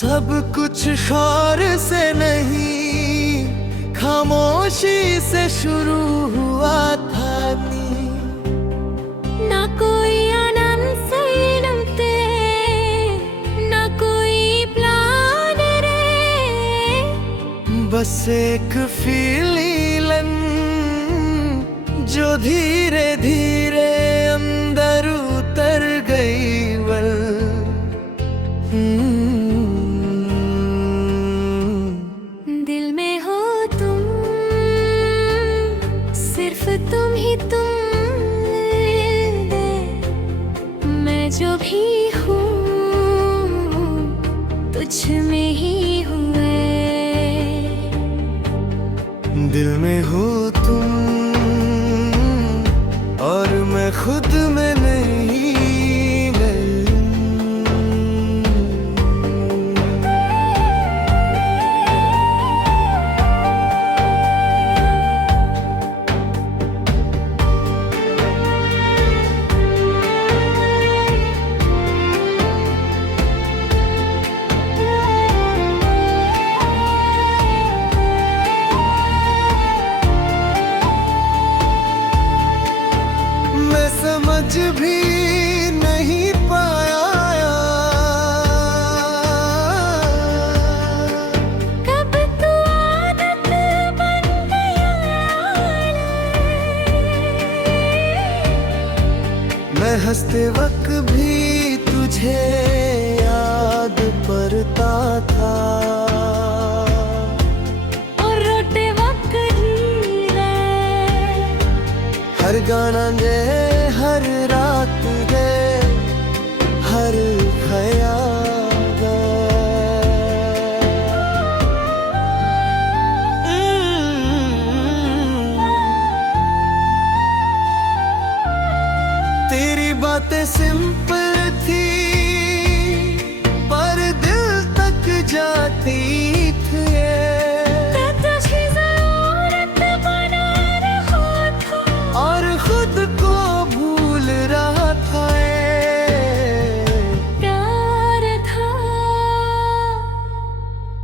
सब कुछ शोर से नहीं, खामोशी से शुरू हुआ था नी। ना कोई आनंद सैनमते, ना कोई प्लान रे, बस एक फीलिंग जो धीरे धीरे अंदर उतर गई वल। दिल में हो तुम, सिर्फ तुम ही तुम, मैं जो भी हूँ तुझ में ही हुए। दिल में हो तुम और मैं खुद में नहीं। समझ भी नहीं पाया कब तू आदत बन गया। मैं हंसते वक्त भी तुझे याद पड़ता था, और रोते वक्त ही हर गाना दे, हर रात दे, हर ख्याल। तेरी बातें सिंपल थी पर दिल तक जाती थी। और खुद को भूल रहा था। प्यार था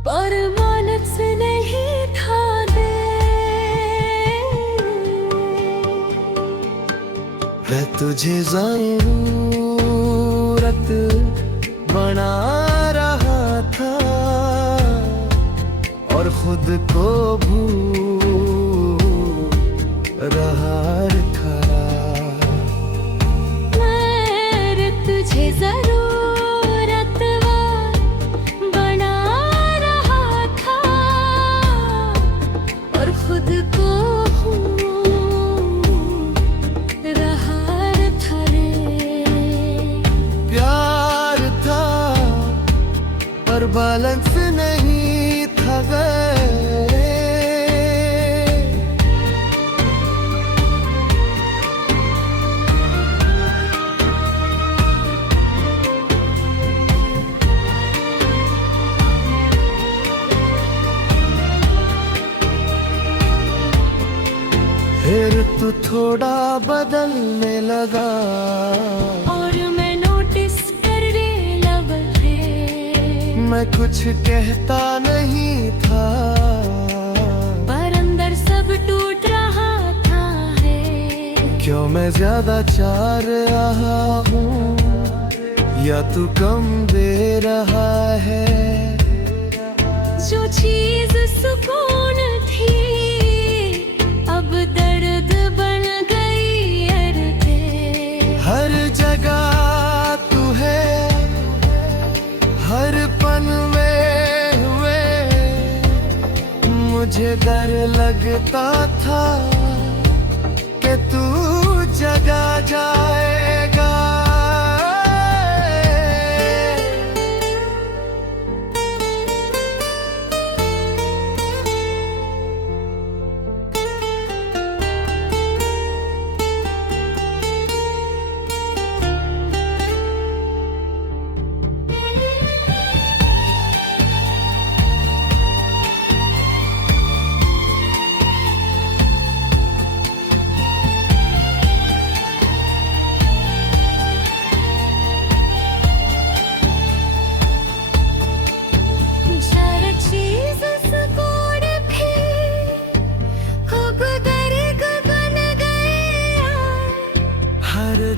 पर मानव से नहीं था दे। मैं तुझे ज़रूरत बना रहा था और खुद को भूल रहा था। मैं तुझे ज़रूरत बना रहा था और खुद को रहा था रे। प्यार था पर बैलेंस नहीं था गए। फिर तू थोड़ा बदलने लगा और मैं नोटिस करने लगा। मैं कुछ कहता नहीं था पर अंदर सब टूट रहा था है। क्यों मैं ज्यादा चाह रहा हूँ या तू कम दे रहा है। जो चीज सुकून थी अब दर्द बन गई अरते। हर जगह तू है, हर पल में हुए। मुझे डर लगता था कि तू जगा जाएगा।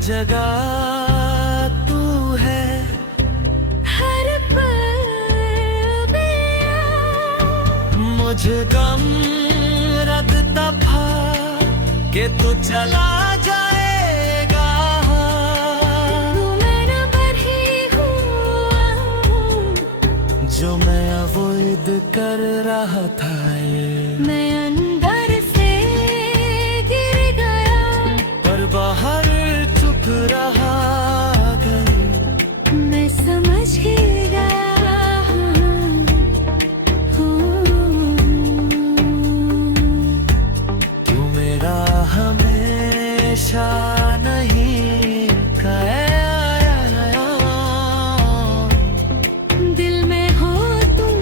जगह तू है, हर पल मुझे गम रखता था कि तू चला जाएगा। मैं न भरी हूँ जो मैं अवॉइड कर रहा था ये, मैं अंदर से गिर गया, पर बाहर चुप रहा गई। मैं समझ गया तू मेरा हमेशा नहीं गया, दिल में हो तुम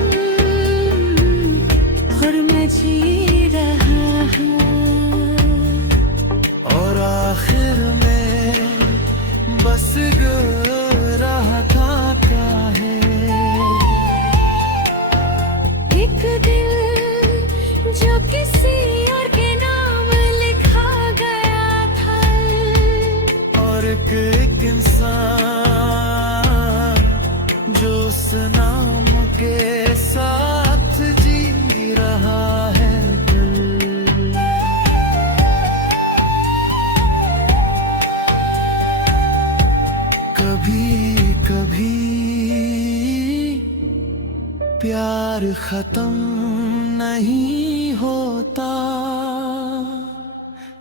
और मैं जी रहा हूँ। और आखिर में बस रहा था क्या है, एक दिल जो किसी और के नाम लिखा गया था, और एक इंसान जो उस नाम के साथ जी रहा है दिल। कभी कभी प्यार खत्म नहीं होता,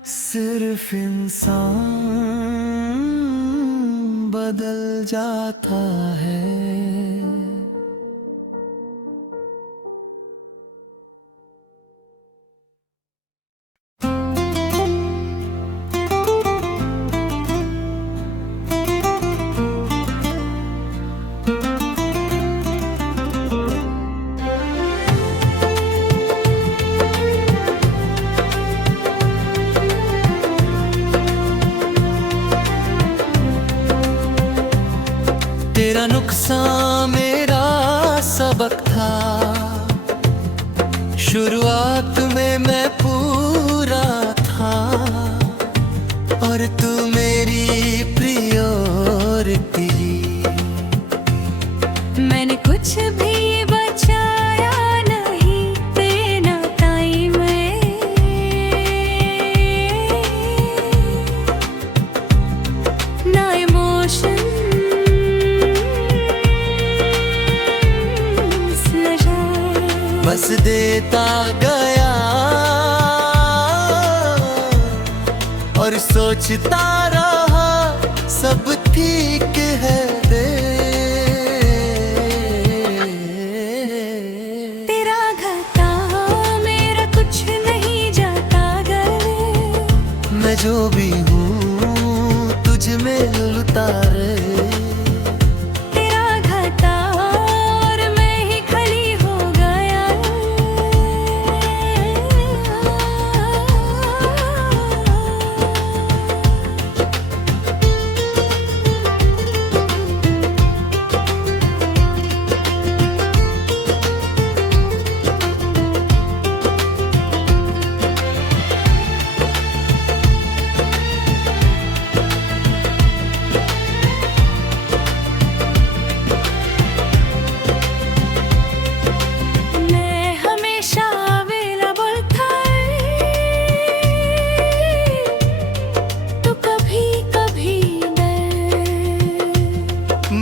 सिर्फ इंसान बदल जाता है। तेरा नुकसान मेरा सबक था, शुरुआत में मैं पूरा था, और तू मेरी प्रियोरिटी। मैंने कुछ भी बचाया नहीं तेरा टाइम में, ना इमोशन बस देता गया और सोचता रहा सब ठीक है दे। तेरा घाटा मेरा कुछ नहीं जाता गले, मैं जो भी हूँ तुझ में उतारे। तेरा घाटा और मैं ही खड़ी हो गया,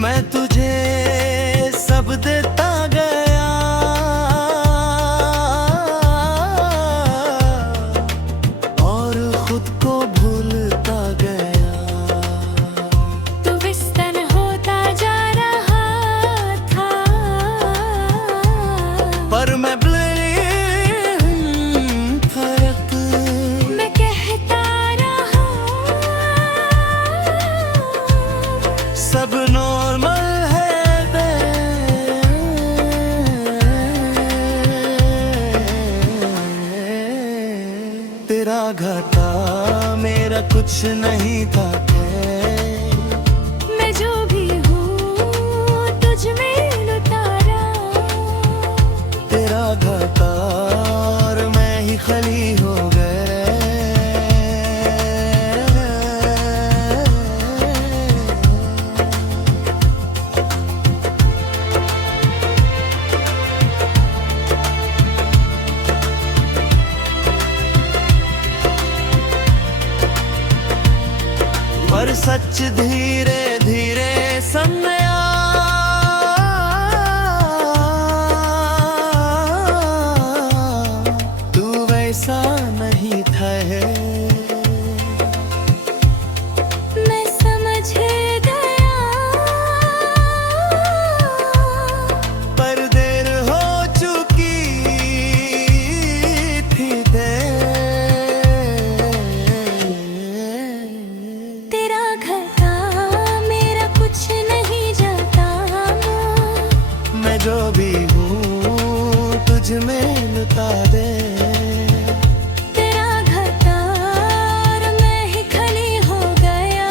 मैं तुझे सब देता गया, और खुद को भूलता गया। तू विस्तन होता जा रहा था, पर मैं फर्क मैं कहता रहा सब नॉर्मल है बे। तेरा घाटा मेरा कुछ नहीं था के। मैं जो भी हूँ तुझ में उतारा, तेरा घाटा और मैं ही खली हो गए। सच धीरे धीरे सामने तू वैसा नहीं था है। मैं समझ गया, पर देर हो चुकी थी तेरा घर था मेरा कुछ नहीं जाता। मैं जो भी हूँ तुझ में लुटा दे। तेरा घर था और मैं ही खली हो गया।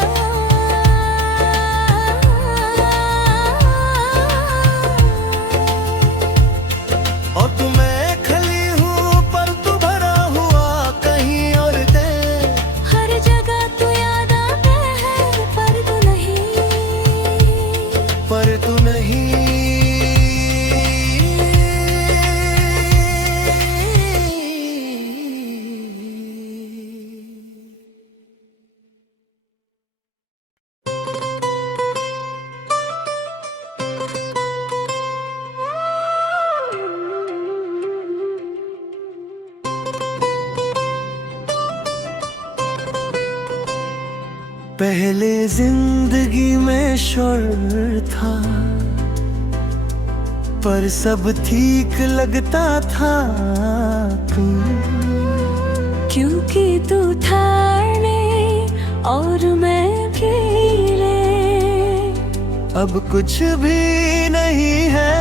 और तू मैं खली हूँ पर तू भरा हुआ कहीं और दे। हर जगह तू याद आता है पर तू नहीं। पर तू नहीं। पहले जिंदगी में शोर था, पर सब ठीक लगता था। क्योंकि तू था रे और मैं अकेले। अब कुछ भी नहीं है,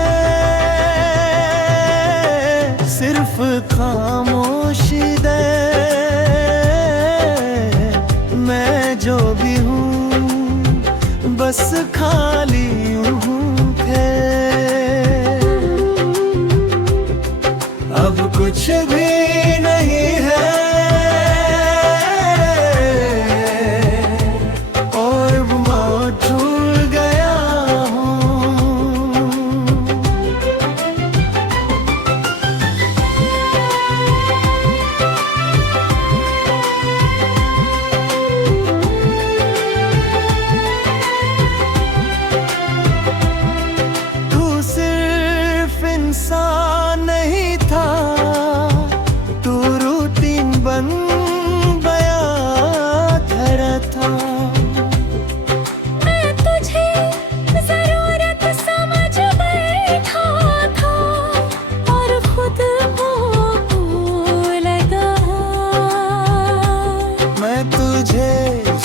सिर्फ खामोशी दे। मैं जो भी हूँ बस खाली हूँ थे। अब कुछ भी नहीं है और मैं भूल गया हूँ। तू सिर्फ इंसान नहीं था, तू रूटीन बन गया धरा था। मैं तुझे जरूरत समझ बैठा था और खुद को भूल गया। मैं तुझे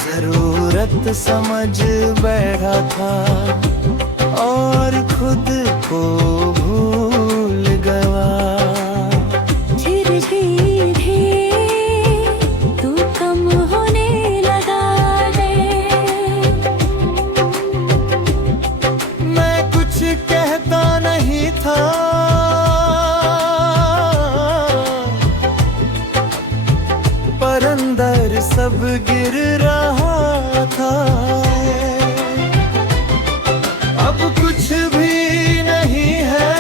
जरूरत समझ बैठा था और खुद को भूल गया। धीरे धीरे तू कम होने लगा रे। मैं कुछ कहता नहीं था, पर अंदर सब गिर रहा था। अब कुछ भी नहीं है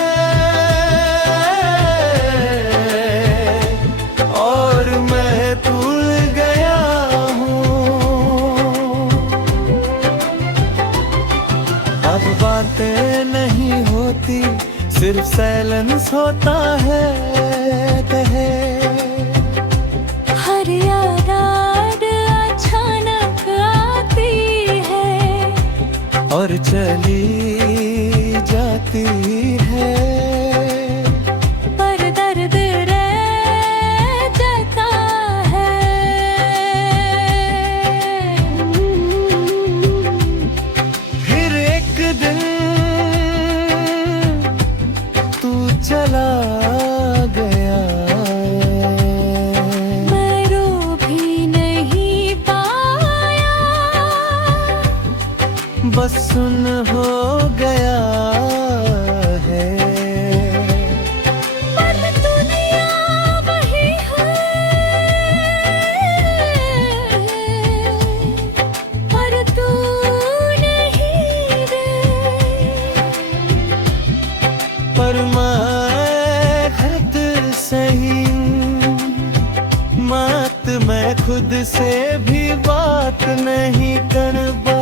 और मैं भूल गया हूँ। अब बातें नहीं होती, सिर्फ साइलेंस होता है कहे। हर याद अचानक आती है और चली जाती है। पर दर्द रह जाता है। फिर एक दिन तू चला गया। मैं रो भी नहीं पाया, बस सुन हो गया है। पर दुनिया वही है, पर तू नहीं रे। पर मैं खुद सही, बात मैं खुद से भी बात नहीं कर पा।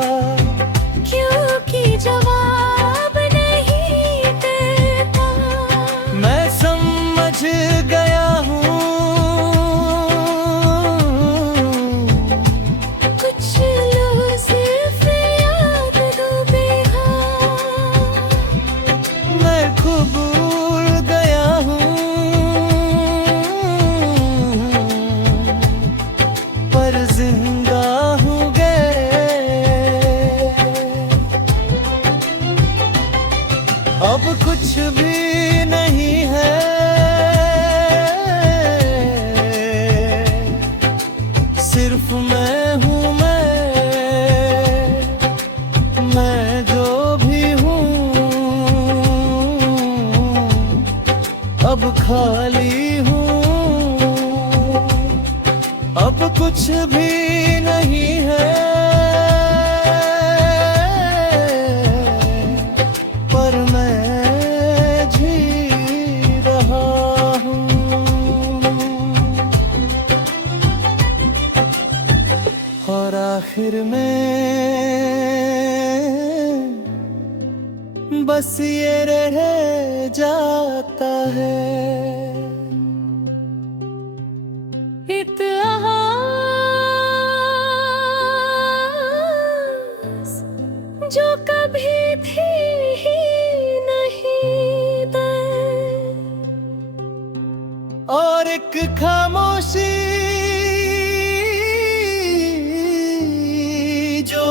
अब कुछ भी नहीं है, सिर्फ मैं हूँ मैं जो भी हूँ अब खाली हूँ। अब कुछ भी नहीं है, पर मैं जी रहा हूँ। और आखिर में बस ये रह जाता है इतिहास जो कभी थी ही नहीं तय, और एक खामोशी जो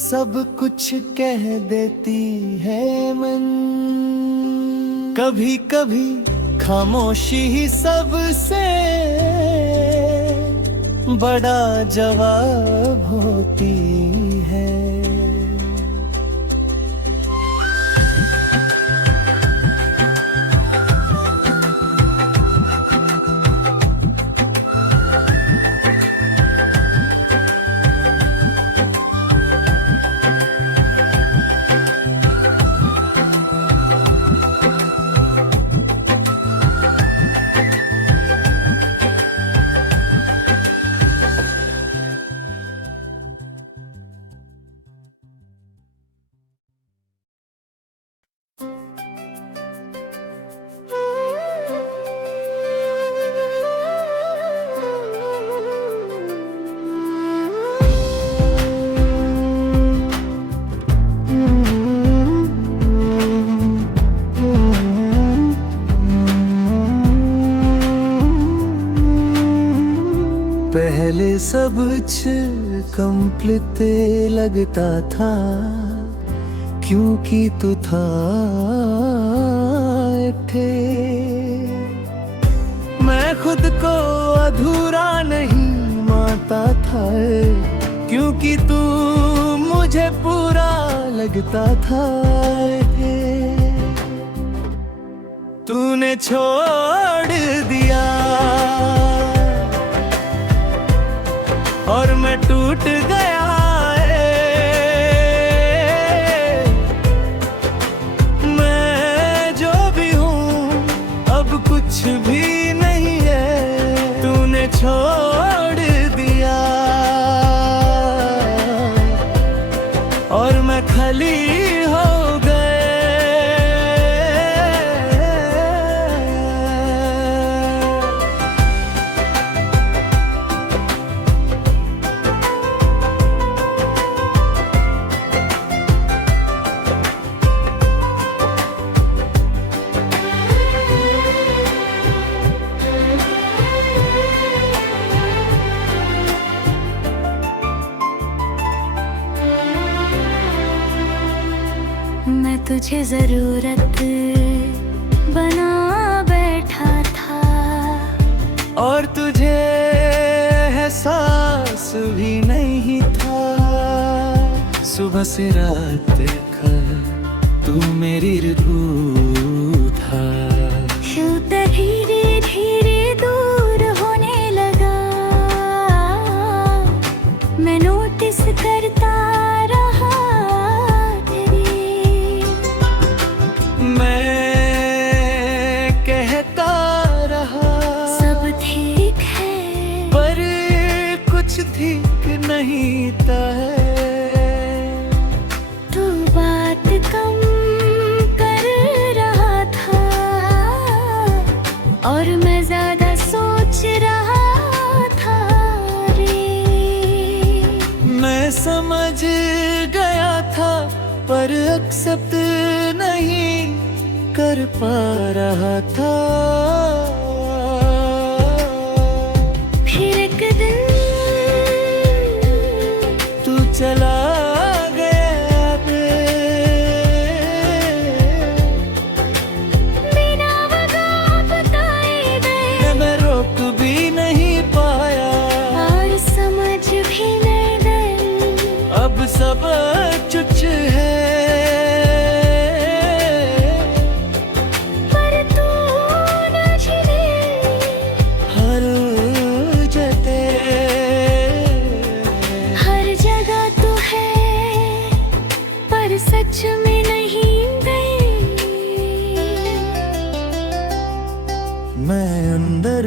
सब कुछ कह देती है मन। कभी कभी खामोशी ही सबसे बड़ा जवाब होती है। पहले सब कंप्लीट लगता था, क्योंकि तू था थे। मैं खुद को अधूरा नहीं मानता था, क्योंकि तू मुझे पूरा लगता था। तूने छोड़ दिया और मैं टूट गया। मैं जो भी हूँ अब कुछ भी नहीं है, तूने छोड़ दिया और मैं खाली हो गया। मैं तुझे जरूरत बना बैठा था, और तुझे एहसास भी नहीं था। सुबह से रात तक तू मेरी रूह था। धीरे धीरे दूर होने लगा, मैं नोटिस करता रहा तेरी। मैं कहता रहा सब ठीक है, पर कुछ ठीक नहीं था। तू बात कम कर रहा था और मैं ज्यादा सोच रहा था रे। मैं समझ गया था पर एक्सेप्ट नहीं कर पा रहा था। फिर एक दिन तू चला गया रे।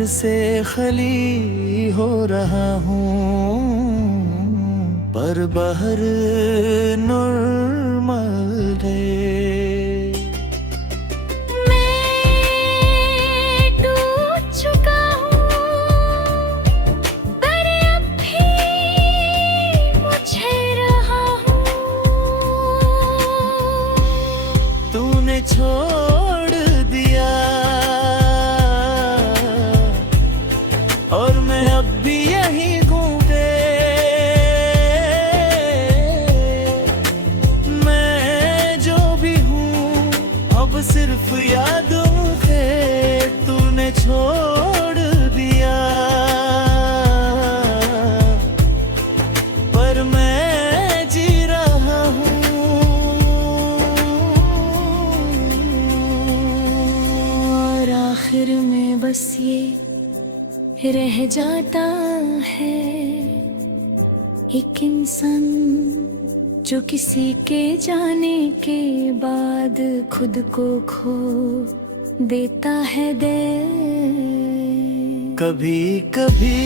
से खली हो रहा हूँ, पर बाहर नॉर्मल है। तूने छोड़ दिया और मैं अब भी यहीं घूमे। मैं जो भी हूँ अब सिर्फ यादों के। तूने छोड़ दिया पर मैं जी रहा हूँ। आखिर में बस ये रह जाता है एक इंसान जो किसी के जाने के बाद खुद को खो देता है दिल। कभी कभी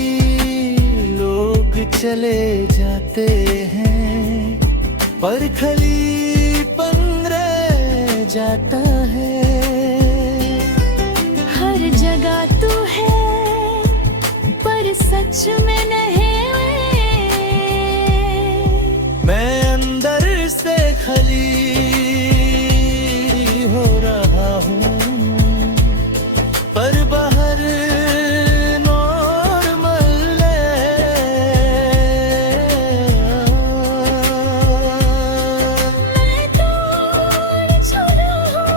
लोग चले जाते हैं पर खलीपन रह जाता है। हर जगह तू है पर सच में नहीं। मैं अंदर से खली हो रहा हूँ पर बाहर नॉर्मल है। मैं तो छोड़ा हूँ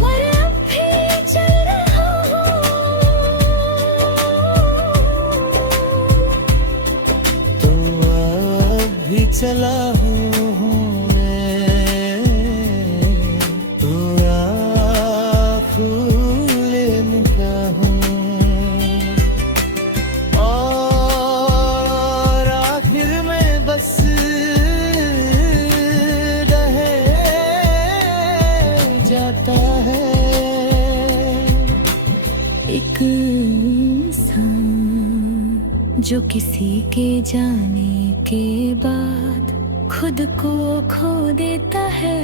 पर अब भी चल रहा हूँ। तो अब भी चला हूँ मैं, थोड़ा फूल निगाहों। और आखिर में बस रह जाता है एक इंसान जो किसी के जाने के बाद खुद को खो देता है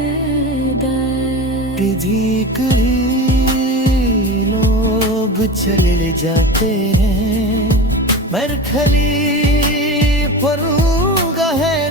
दर्द। नजदीक ही लोग चले जाते हैं, मर खली फरूगा है